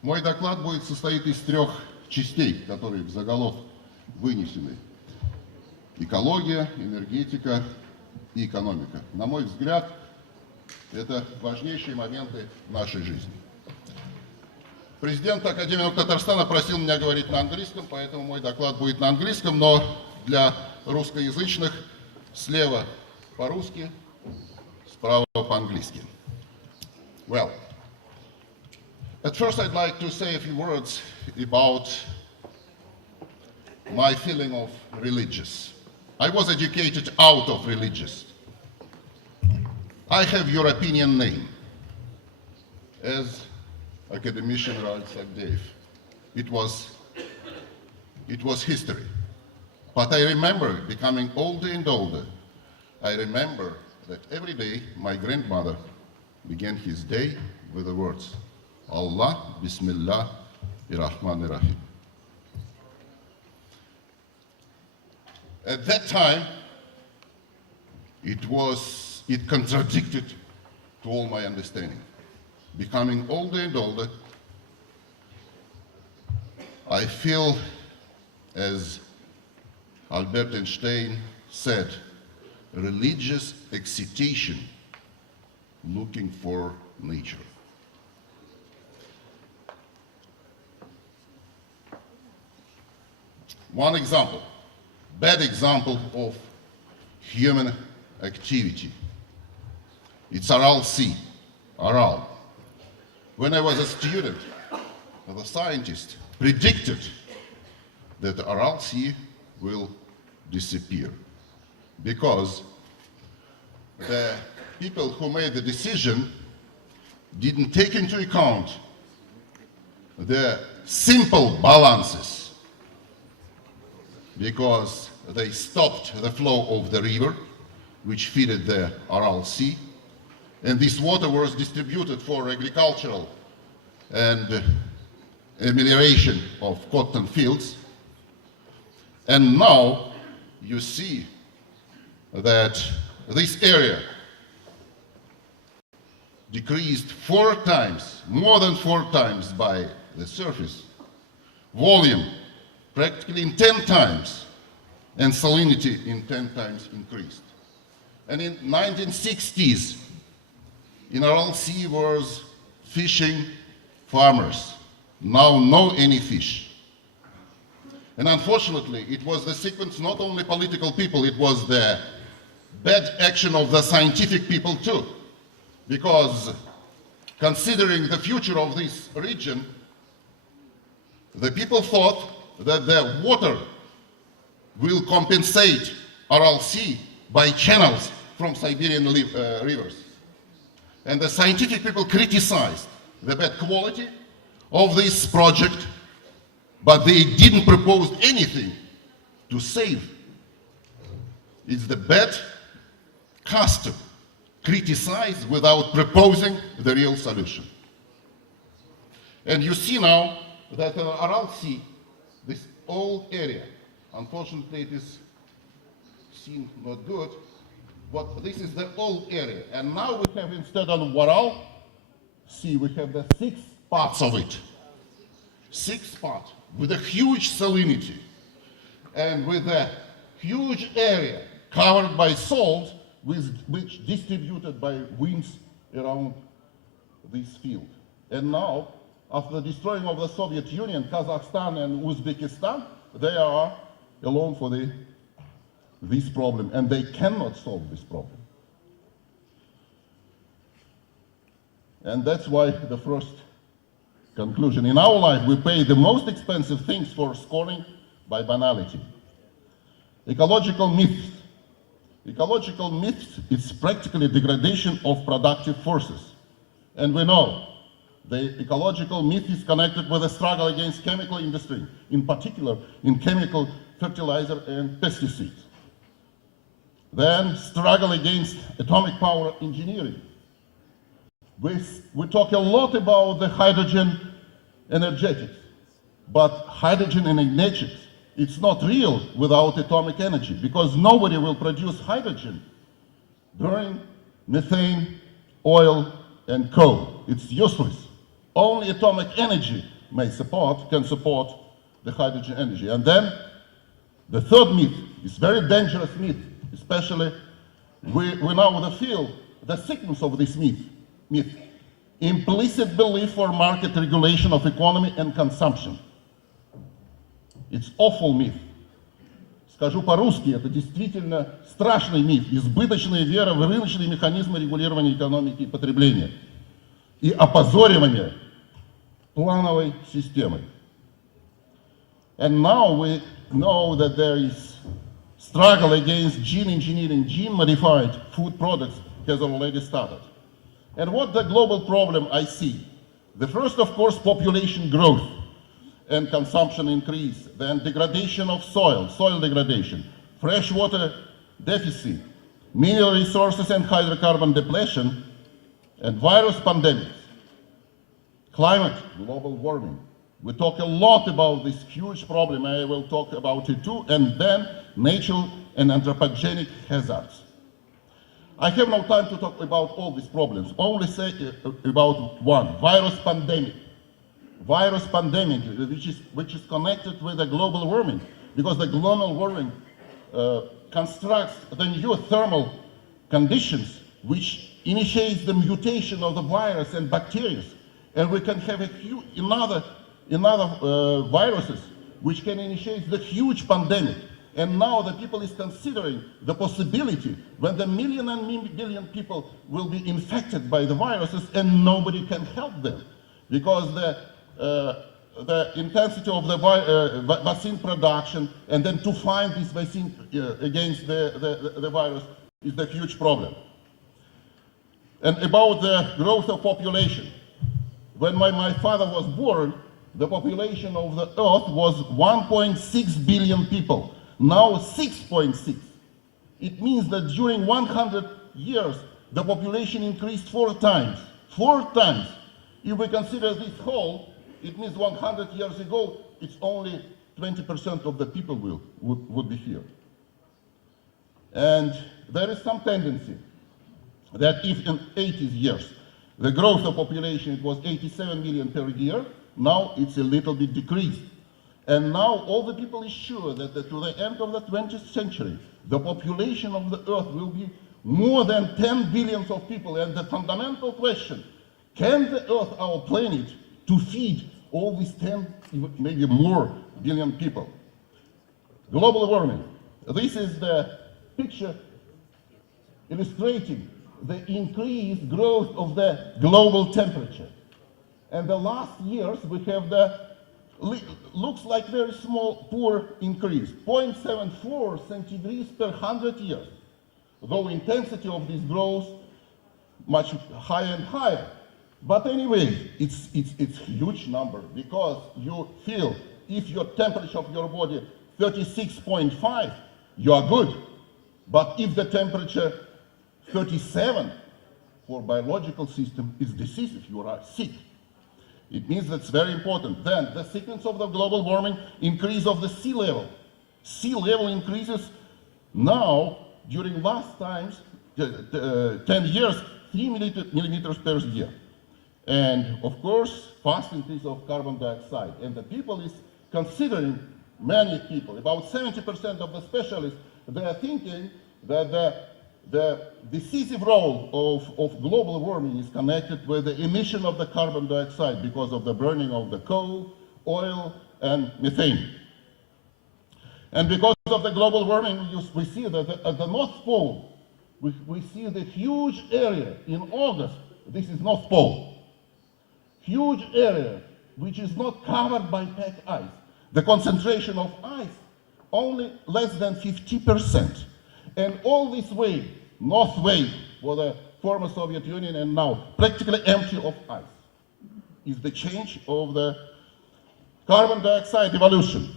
Мой доклад будет состоять из трех частей, которые в заголовок вынесены. Экология, энергетика и экономика. На мой взгляд, это важнейшие моменты нашей жизни. Президент Академии наук Татарстана просил меня говорить на английском, поэтому мой доклад будет на английском, но для русскоязычных слева по-русски, справа по-английски. Well, at first I'd like to say a few words about my feeling of religious. I was educated out of religious. I have European name, as academician writes like Dave. It was history. But I remember becoming older and older. I remember that every day my grandmother began his day with the words, Allah, Bismillah, Rahman Rahim. At that time, it contradicted to all my understanding. Becoming older and older, I feel, as Albert Einstein said, religious excitation looking for nature. One example, bad example of human activity. It's Aral Sea, Aral. When I was a student, the scientist predicted that the Aral Sea will disappear because the people who made the decision didn't take into account the simple balances, because they stopped the flow of the river which fed the Aral Sea, and this water was distributed for agricultural and amelioration of cotton fields. And now you see that this area decreased 4 times, more than 4 times by the surface, volume practically in 10 times, and salinity in 10 times increased. And in 1960s, in Aral Sea was fishing farmers. Now no any fish. And unfortunately, it was the sequence not only political people, it was the bad action of the scientific people too. Because considering the future of this region, the people thought that the water will compensate Aral Sea by channels from Siberian rivers. And the scientific people criticized the bad quality of this project, but they didn't propose anything to save. It's the bad custom, criticize without proposing the real solution. And you see now that Aral Sea, this old area, unfortunately it is seen not good, but this is the old area. And now we have, instead of Aral Sea, we have the 6 parts of it. 6 parts with a huge salinity and with a huge area covered by salt, which distributed by winds around this field. And now, after the destroying of the Soviet Union, Kazakhstan and Uzbekistan, they are alone for this problem, and they cannot solve this problem. And that's why the first conclusion. In our life, we pay the most expensive things for scoring by banality. Ecological myths. Ecological myths is practically degradation of productive forces. And we know the ecological myth is connected with the struggle against chemical industry, in particular in chemical fertilizer and pesticides. Then struggle against atomic power engineering. We talk a lot about the hydrogen energetics, but hydrogen energetics, it's not real without atomic energy, because nobody will produce hydrogen, burning methane, oil, and coal. It's useless. Only atomic energy can support the hydrogen energy. And then the third myth is very dangerous myth, especially we now feel the sickness of this myth. Implicit belief for market regulation of economy and consumption. It's awful myth. Скажу по-русски, это действительно страшный миф, избыточная вера в рыночные механизмы регулирования экономики и потребления и опозоривание плановой системы. And now we know that there is struggle against gene engineering, gene-modified food products has already started. And what the global problem I see? The first, of course, population growth and consumption increase, then degradation of soil degradation, freshwater deficit, mineral resources and hydrocarbon depletion, and virus pandemics, climate, global warming. We talk a lot about this huge problem, I will talk about it too, and then natural and anthropogenic hazards. I have no time to talk about all these problems, only say about one, virus pandemic. Virus pandemic, which is connected with the global warming, because the global warming constructs the new thermal conditions which initiates the mutation of the virus and bacteria, and we can have another viruses which can initiate the huge pandemic. And now the people is considering the possibility when the million and billion people will be infected by the viruses and nobody can help them, because the intensity of the vaccine production and then to find this vaccine against the virus is the huge problem. And about the growth of population, when my father was born, the population of the Earth was 1.6 billion people. Now 6.6. It means that during 100 years, the population increased 4 times. 4 times. If we consider this whole, it means 100 years ago, it's only 20% of the people would be here. And there is some tendency that if in 80 years, the growth of population was 87 million per year, now it's a little bit decreased. And now all the people is sure that to the end of the 20th century, the population of the Earth will be more than 10 billion of people. And the fundamental question, can the Earth, our planet, to feed all these 10, maybe more billion people? Global warming. This is the picture illustrating the increased growth of the global temperature. And the last years we have looks like very small, poor increase, 0.74 centigrades per 100 years, though intensity of this growth much higher and higher. But anyway, it's huge number, because you feel if your temperature of your body 36.5, you are good. But if the temperature 37 for biological system is decisive, you are sick. It means that's very important. Then the sequence of the global warming, increase of the sea level. Sea level increases now, during last times, 10 years, 3 millimeters per year. And of course, fast increase of carbon dioxide. And the people is considering, many people, about 70% of the specialists, they are thinking that the decisive role of global warming is connected with the emission of the carbon dioxide because of the burning of the coal, oil, and methane. And because of the global warming, we see that at the North Pole, we see the huge area in August. This is North Pole. Huge area which is not covered by packed ice. The concentration of ice only less than 50%. And all this wave, North Wave, for the former Soviet Union and now practically empty of ice, is the change of the carbon dioxide evolution.